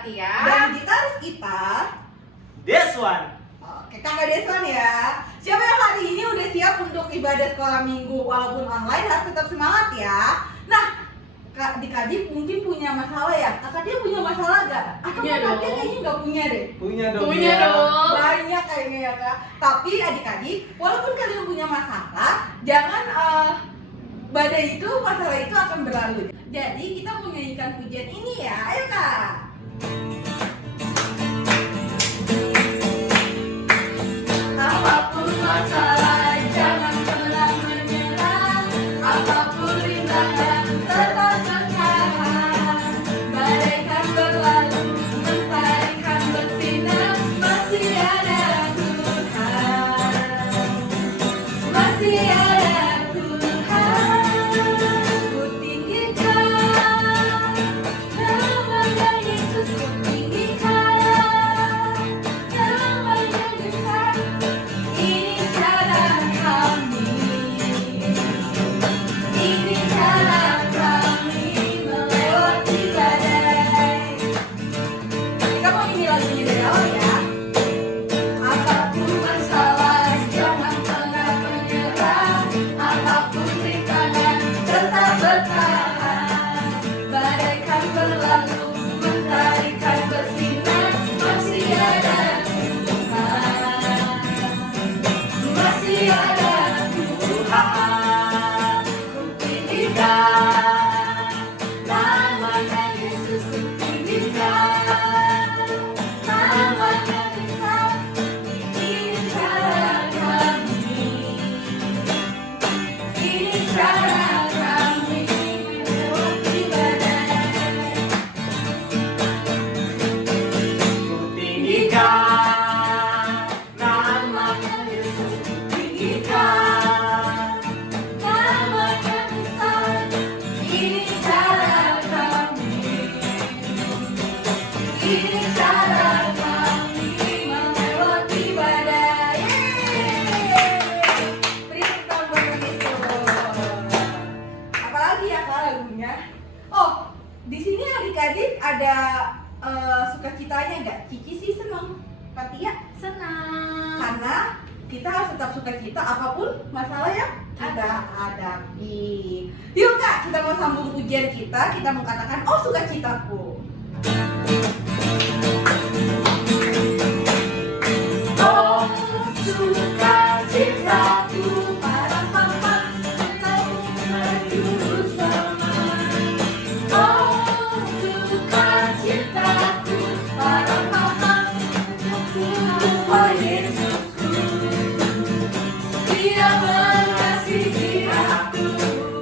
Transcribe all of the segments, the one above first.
Katia. Dan gitaris kita Deswan. Oke, Kakak Deswan ya. Siapa yang hari ini udah siap untuk ibadah sekolah minggu walaupun online harus tetap semangat ya. Nah, Kak Dikadik mungkin punya masalah ya. Kakak dia punya masalah gak? Atau Punya Kakak dia dong. kayaknya nggak punya deh. Punya dong. Punya ya. dong. Banyak kayaknya ya Kak. Tapi adik-adik, walaupun kalian punya masalah, jangan badai itu, masalah itu akan berlalu. Jadi kita menyanyikan pujian ini ya. Ayo Kak. Apapun masalah, jangan pernah menyerah. Apapun rintangan, tetap bertahan. Badai kan berlalu, mentari kan bersinar. Masih ada Tuhan, masih ada Tuhan. Ku tinggikan namanya Yesus, ku tinggikan namanya Tuhan. Ini cara kami, ini cara kami melewati badai. Kita mau ini lagunya dari awal ya. Apapun masalah, jangan pernah menyerah. Apapun rintangan, tetap bertahan. Badai kan berlalu, mentari kan bersinar. Masih ada Tuhan, masih ada Tuhan. Ku tinggikan namanya Yesus, ku tinggikan namanya Tuhan. Ini cara kami, ini cara kami melewati badai. Ku tinggikan namanya Yesus. Ku tinggikan. Namanya Tuhan, ini cara kami, ini cara kami melewati badai. Beri tepuk tangan buat itu. Apalagi ya Kak lagunya? Oh, di sini adik-adik ada sukacitanya nggak? Cici sih seneng, Katia Senang. karena kita harus tetap sukacita apapun masalah yang kita hadapi. Yuk Kak, kita mau sambung pujian kita mau katakan oh sukacitaku. Oh sukacitaku, para papa tahu menjuru sama. Oh sukacitaku, para papa oh Yesusku. Dia mengasihi aku,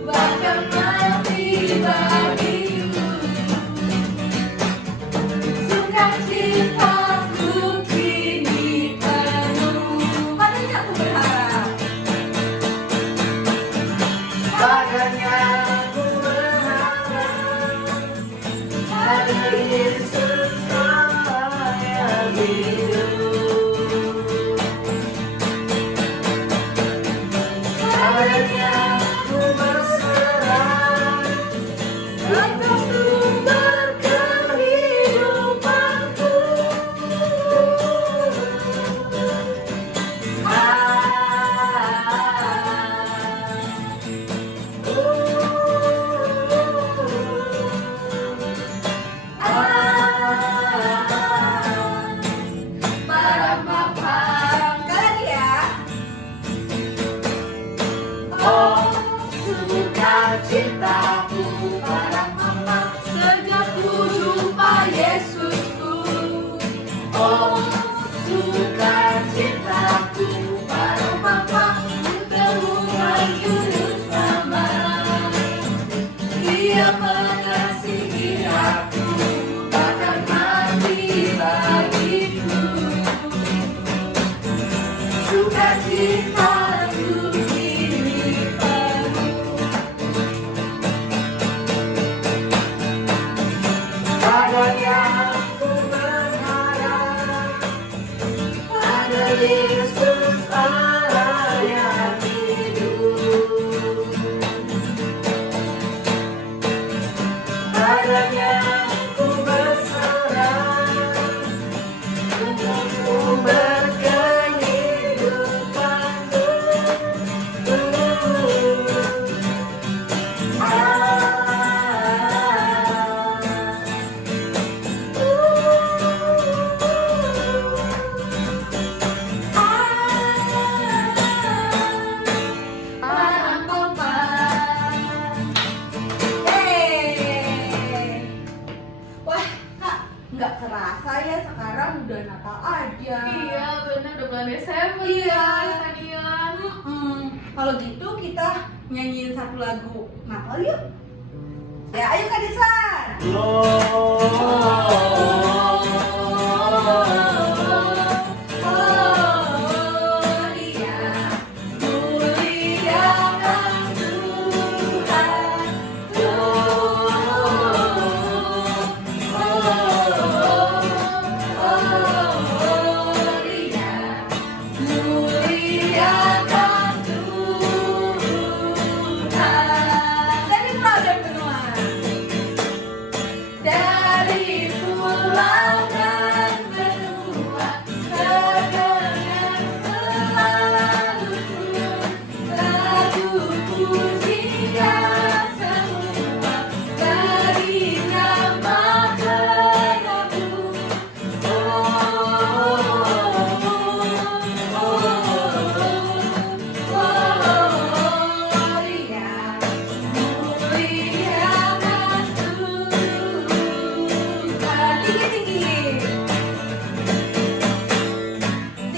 bahkan mati bagiku. Sukacitaku kini penuh. Padanya aku berharap. Padanya ku berharap, pada Yesus saya hidup. Padanya ku berserah, Engkau sumber kehidupanku. Parang-parang. Kalian ya. Oh sukacitaku, parang-parang, sejak ku jumpa Yesusku. Oh sukacitaku, parang-parang, ketemuan juru selamat. Dia mengasihi aku, bahkan mati bagiku. Sukacitaku kini penuh. Padanya ku berharap, pada Yesus saya hidup. Padanya ku berserah, kerasa ya sekarang udah Natal aja. Iya bener, udah bulan Desember. Iya. Nadia. Kalau gitu kita nyanyiin satu lagu Natal yuk. Ya ayo Kak Desan. Dari pulangan benua terdengar selalu lagu pujian semua dari nama penebus. Gloria, muliakan Tuhan.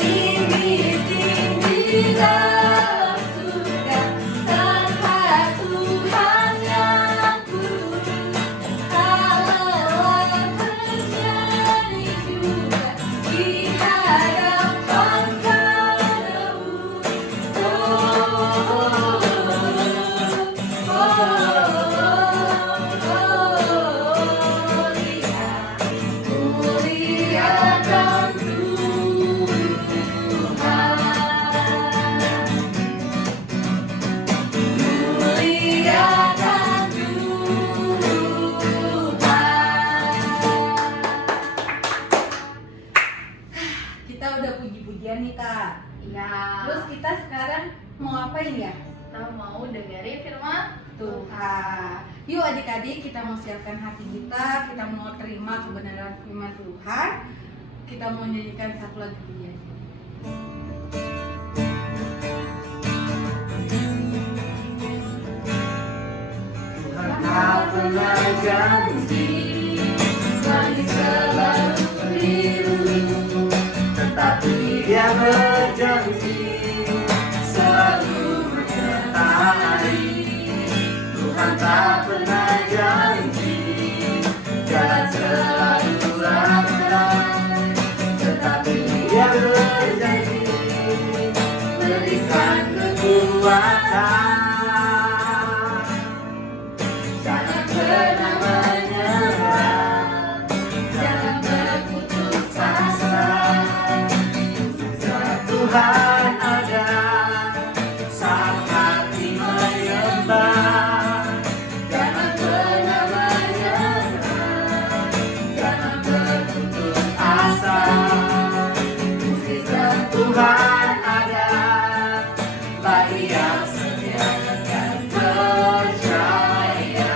Tinggi-tinggi dalam surga, tanpa Tuhan yang kudus. Allah bernyanyi juga di hadapan penebus. Muliakan Tuhan, muliakan Tuhan. Kita udah puji-pujian nih Kak. Iya. Terus kita sekarang mau ngapain ya? Kita mau dengerin firman Tuhan. Yuk adik-adik kita mau siapkan hati kita mau terima kebenaran firman Tuhan. Kita mau nyanyikan satu lagu pujian. Tuhan tak pernah janji Langit selalu biru, tetapi Dia berjanji selalu menyertai. Tuhan tak pernah janji jalan selalu ramai, tetapi Dia berjanji berikan kekuatan. Jangan pernah menyerah, jangan berputus asa. Tuhan ada saat hati menyembah. Jangan pernah menyerah, jangan berputus asa. Mujizat Tuhan ada bagi yang setia dan percaya.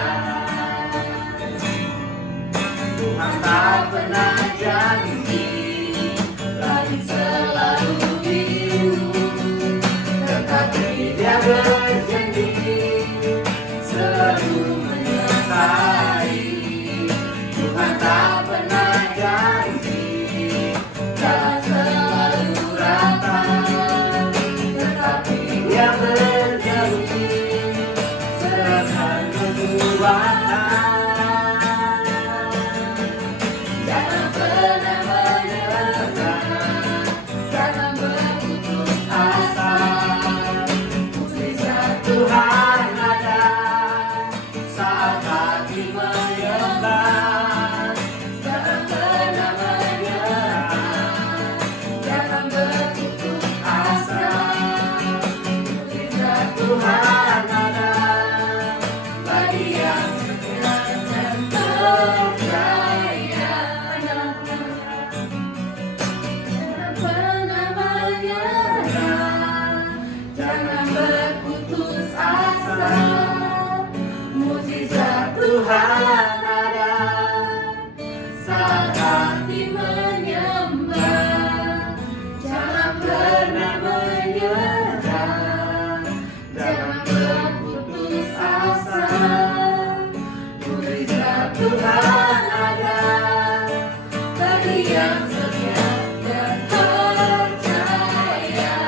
Tuhan tak pernah janji langit selalu biru, tetapi Dia berjanji selalu menyertai. Tuhan tak pernah janji jalan selalu rata, tetapi Dia berjanji serahkan kekuatan. Jangan pernah menyerah, jangan berputus asa. Mujizat Tuhan ada saat hati menyembah. Jangan pernah menyerah, jangan berputus asa. Mujizat Tuhan ada bagi yang setia dan percaya. Jangan pernah menyerah, jangan berputus asa. Mujizat Tuhan ada saat hati menyembah. Jangan pernah menyerah, jangan berputus asa. Mujizat Tuhan ada bagi yang setia dan percaya.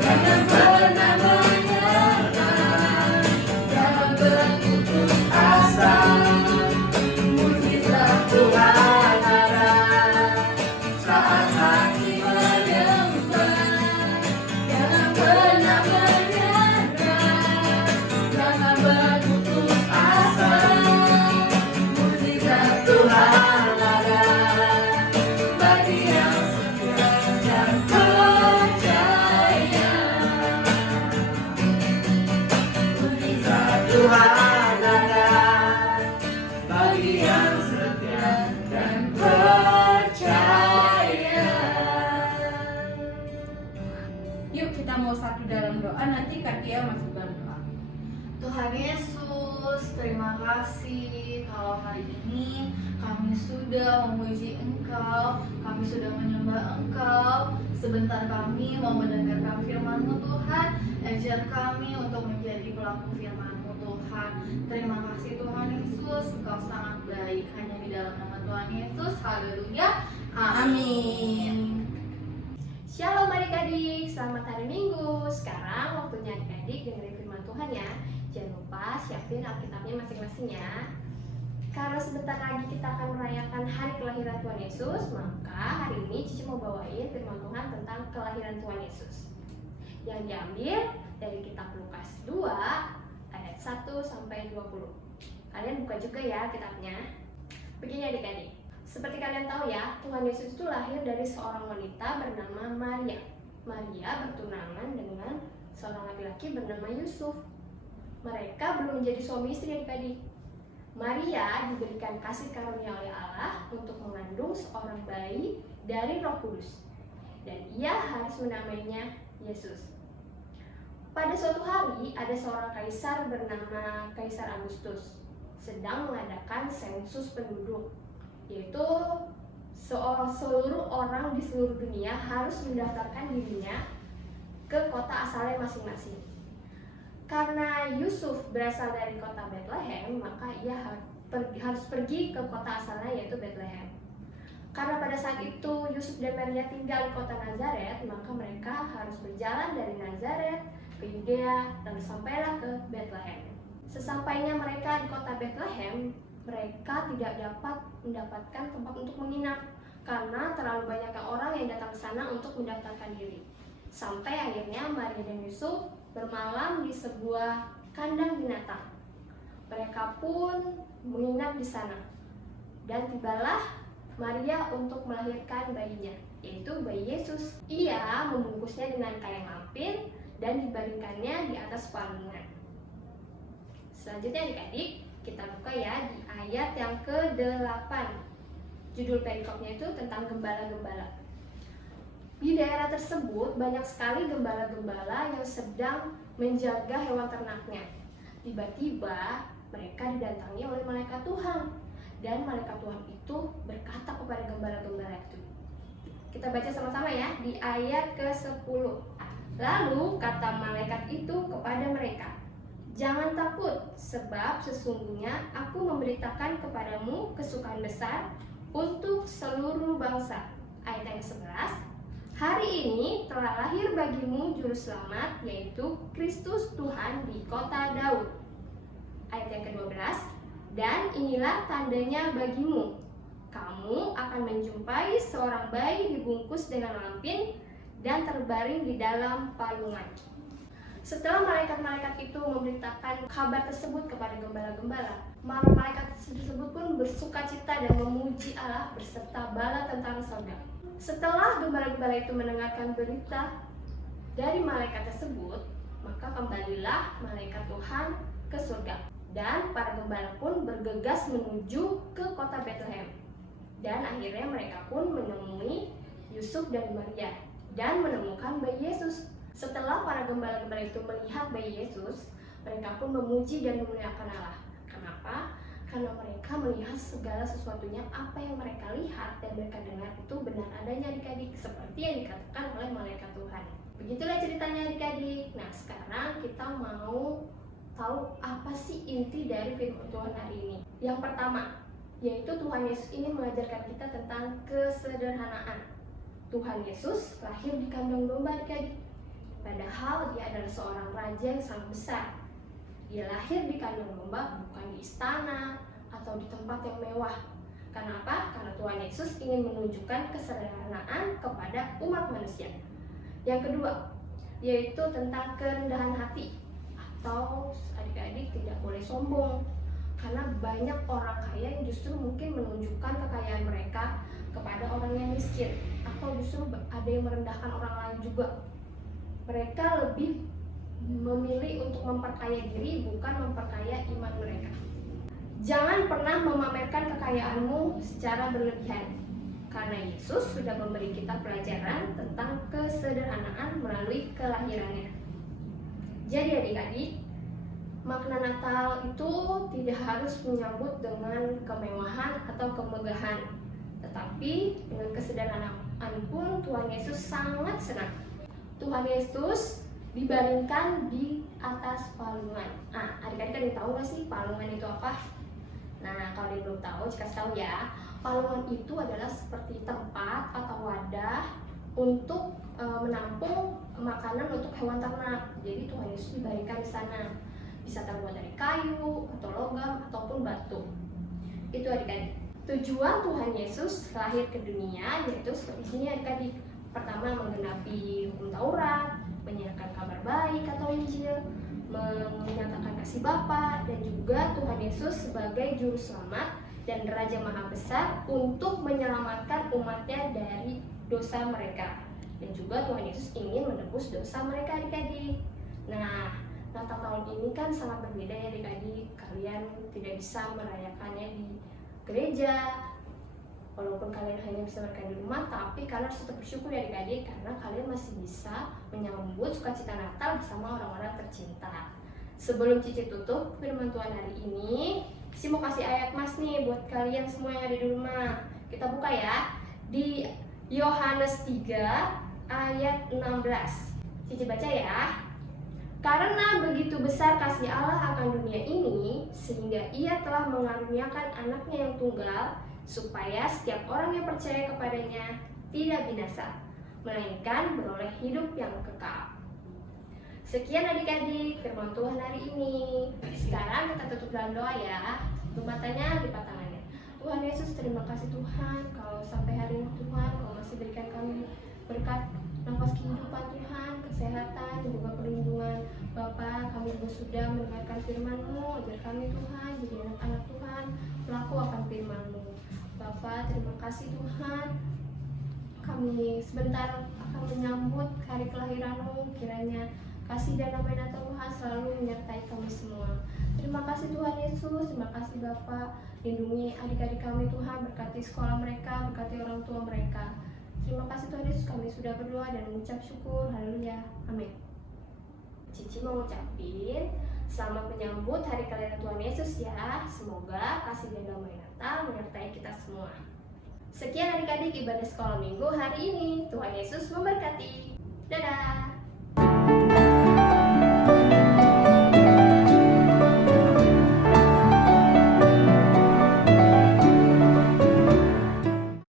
Jangan pernah menyerah, jangan berputus asa. Mujizat Tuhan ada saat hati menyembah. Jangan pernah menyerah, jangan berputus asa. Mujizat Tuhan ada bagi yang setia dan percaya. Mujizat Tuhan ada bagi yang setia dan percaya. Yuk kita mau satu dalam doa, nanti Kak Tia masuk dalam doa. Tuhan Yesus, terima kasih kalau hari ini kami sudah memuji Engkau, kami sudah menyembah Engkau. Sebentar kami mau mendengarkan firman-Mu Tuhan, ajar kami untuk menjadi pelaku firman-Mu Tuhan. Terima kasih Tuhan Yesus, Engkau sangat baik. Hanya di dalam nama Tuhan Yesus, haleluya, amin. Shalom adik-adik, selamat hari Minggu. Sekarang waktunya adik-adik dengerin firman Tuhan ya. Jangan lupa siapin Alkitabnya masing-masing ya. Karena sebentar lagi kita akan merayakan hari kelahiran Tuhan Yesus, maka hari ini Cici mau bawain firman Tuhan tentang kelahiran Tuhan Yesus yang diambil dari kitab Lukas 2 ayat 1 sampai 20. Kalian buka juga ya kitabnya. Begini adik-adik, seperti kalian tahu ya, Tuhan Yesus itu lahir dari seorang wanita bernama Maria. Maria bertunangan dengan seorang laki-laki bernama Yusuf. Mereka belum menjadi suami istri adik-adik. Maria diberikan kasih karunia oleh Allah untuk mengandung seorang bayi dari Roh Kudus. Dan ia harus menamainya Yesus. Pada suatu hari, ada seorang kaisar bernama Kaisar Agustus sedang mengadakan sensus penduduk, yaitu seluruh orang di seluruh dunia harus mendaftarkan dirinya ke kota asalnya masing-masing. Karena Yusuf berasal dari kota Bethlehem, maka ia harus pergi ke kota asalnya yaitu Bethlehem. Karena pada saat itu Yusuf dan Maria tinggal di kota Nazaret, maka mereka harus berjalan dari Nazaret ke Yudea dan sampailah ke Bethlehem. Sesampainya mereka di kota Bethlehem, mereka tidak dapat mendapatkan tempat untuk menginap karena terlalu banyaknya orang yang datang ke sana untuk mendaftarkan diri. Sampai akhirnya Maria dan Yusuf bermalam di sebuah kandang binatang. Mereka pun menginap di sana. Dan tibalah Maria untuk melahirkan bayinya, yaitu bayi Yesus. Ia membungkusnya dengan kain lampin dan dibaringkannya di atas palungan. Selanjutnya adik-adik, kita buka ya di ayat yang ke-8. Judul perikopnya itu tentang gembala-gembala. Di daerah tersebut banyak sekali gembala-gembala yang sedang menjaga hewan ternaknya. Tiba-tiba mereka didatangi oleh malaikat Tuhan. Dan malaikat Tuhan itu berkata kepada gembala-gembala itu. Kita baca sama-sama ya di ayat ke-10. Lalu kata malaikat itu kepada mereka, "Jangan takut, sebab sesungguhnya aku memberitakan kepadamu kesukaan besar untuk seluruh bangsa." Ayat yang ke-11, "Hari ini telah lahir bagimu juru selamat, yaitu Kristus Tuhan di kota Daud." Ayat yang ke-12, "Dan inilah tandanya bagimu. Kamu akan menjumpai seorang bayi dibungkus dengan lampin dan terbaring di dalam palungan." Setelah malaikat-malaikat itu memberitakan kabar tersebut kepada gembala-gembala, maka malaikat tersebut pun bersukacita dan memuji Allah berserta bala tentara surga. Setelah gembala-gembala itu mendengarkan berita dari malaikat tersebut, maka kembalilah malaikat Tuhan ke surga. Dan para gembala pun bergegas menuju ke kota Bethlehem. Dan akhirnya mereka pun menemui Yusuf dan Maria dan menemukan bayi Yesus. Setelah para gembala-gembala itu melihat bayi Yesus, mereka pun memuji dan memuliakan Allah. Kenapa? Karena mereka melihat segala sesuatunya apa yang mereka lihat dan mereka dengar itu benar adanya adik-adik, seperti yang dikatakan oleh malaikat Tuhan. Begitulah ceritanya adik-adik. Nah, sekarang kita mau tahu apa sih inti dari firman Tuhan hari ini. Yang pertama, yaitu Tuhan Yesus ingin mengajarkan kita tentang kesederhanaan. Tuhan Yesus lahir di kandang domba adik-adik, padahal dia adalah seorang raja yang sangat besar. Dia lahir di kandang domba, bukan di istana atau di tempat yang mewah. Kenapa? Karena Tuhan Yesus ingin menunjukkan kesederhanaan kepada umat manusia. Yang kedua, yaitu tentang kerendahan hati, atau adik-adik tidak boleh sombong. Karena banyak orang kaya yang justru mungkin menunjukkan kekayaan mereka kepada orang yang miskin, atau justru ada yang merendahkan orang lain juga. Mereka lebih memilih untuk memperkaya diri, bukan memperkaya iman mereka. Jangan pernah memamerkan kekayaanmu secara berlebihan, karena Yesus sudah memberi kita pelajaran tentang kesederhanaan melalui kelahirannya. Jadi adik-adik, makna Natal itu tidak harus menyambut dengan kemewahan atau kemegahan, tetapi dengan kesederhanaan pun Tuhan Yesus sangat senang. Tuhan Yesus dibaringkan di atas palungan. Nah, adik-adik ada yang tahu nggak sih palungan itu apa? Nah, kalau yang belum tahu, kasih tahu ya. Palungan itu adalah seperti tempat atau wadah untuk menampung makanan untuk hewan ternak. Jadi Tuhan Yesus dibaringkan di sana. Bisa terbuat dari kayu atau logam ataupun batu. Itu adik-adik. Tujuan Tuhan Yesus lahir ke dunia yaitu seperti ini adik-adik. Pertama, menggenapi hukum Taurat, menyiarkan kabar baik atau Injil, menyatakan kasih Bapa, dan juga Tuhan Yesus sebagai juru selamat dan Raja Maha Besar untuk menyelamatkan umatnya dari dosa mereka. Dan juga Tuhan Yesus ingin menebus dosa mereka adik-adik. Nah, Natal tahun ini kan sangat berbeda ya adik-adik. Kalian tidak bisa merayakannya di gereja, walaupun kalian hanya bisa merayakan di rumah, tapi kalian harus tetap bersyukur ya adik-adik, karena kalian masih bisa menyambut sukacita Natal bersama orang-orang tercinta. Sebelum Cici tutup firman Tuhan hari ini, Cici mau kasih ayat mas nih buat kalian semua yang ada di rumah. Kita buka ya di Yohanes 3 ayat 16. Cici baca ya. Karena begitu besar kasih Allah akan dunia ini, sehingga Ia telah mengaruniakan anaknya yang tunggal, supaya setiap orang yang percaya kepadanya tidak binasa, melainkan beroleh hidup yang kekal. Sekian adik-adik firman Tuhan hari ini. Sekarang kita tutup dalam doa ya. Tutup matanya, lipat tangannya. Tuhan Yesus, terima kasih Tuhan, kalau sampai hari ini Tuhan, Kau masih berikan kami berkat nafas kehidupan Tuhan, kesehatan, dan juga perlindungan. Bapa, kami juga sudah mendengarkan firman-Mu, ajar kami Tuhan, jadi anak-anak Tuhan, pelaku akan firman-Mu. Bapa, terima kasih Tuhan, kami sebentar akan menyambut hari kelahiran-Mu, kiranya kasih dan damai Natal Tuhan selalu menyertai kami semua. Terima kasih Tuhan Yesus, terima kasih Bapa, lindungi adik-adik kami Tuhan, berkati sekolah mereka, berkati orang tua mereka. Terima kasih Tuhan Yesus, kami sudah berdoa dan mengucap syukur. Haleluya. Amin. Cici mau ngucapin selamat menyambut hari kelahiran Tuhan Yesus ya. Semoga kasih dan damai Natal menyertai kita semua. Sekian adik-adik ibadah sekolah minggu hari ini. Tuhan Yesus memberkati. Dadah.